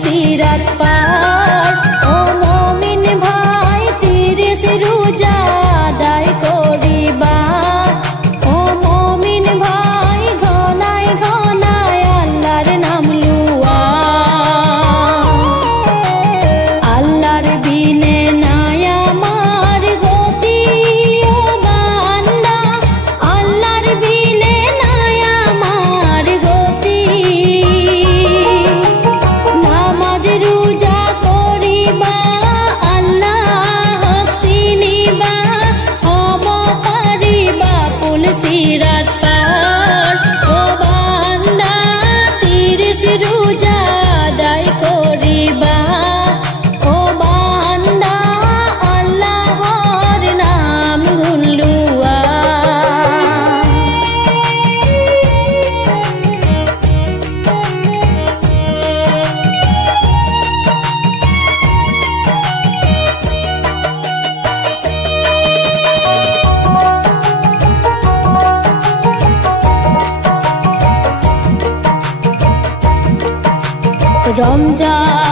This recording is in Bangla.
সিরাত পার। ও মুমিন ভাই 30 রোজা আদায় করিবা। ও মুমিন ভাই ঘনায় ঘনায় আল্লাহর নাম লুয়া। আল্লাহর বিনে নাই আমার গতি ও বান্দা, আল্লাহর বিনে নাই আমার গতি। নামাজ রোজা করিবা আল্লাহক চিনিবা, হব পারিবা পুল সিরাত পার। ও বান্দা 30 রোজা আদায় করিবা। ও বান্দা আল্লাহর নাম গুনলুয়া। রমজান